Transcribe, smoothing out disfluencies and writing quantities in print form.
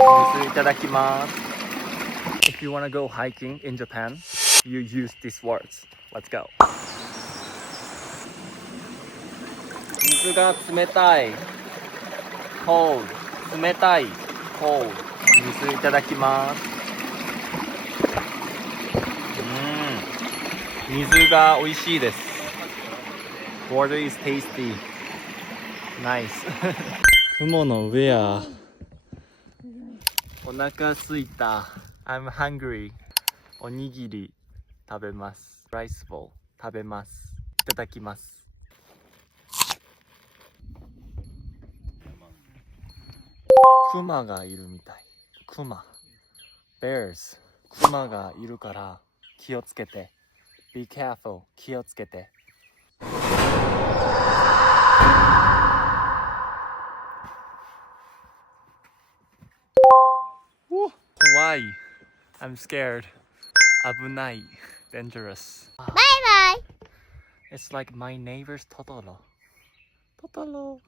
水いただきます。If you wanna go hiking in Japan, you use these words. Let's go. 水が冷たい。cold 冷たい。cold 水いただきます。水が美味しいです。Water is tasty. Nice. 雲の上や。お腹すいた。I'm hungry. おにぎり食べます。ライスボール食べます。いただきます。クマがいるみたい。クマ。Bears。クマがいるから気をつけて。Be careful。気をつけて。怖い。I'm scared. 危ない。Dangerous. Bye bye. It's like my neighbor's Totoro. Totoro.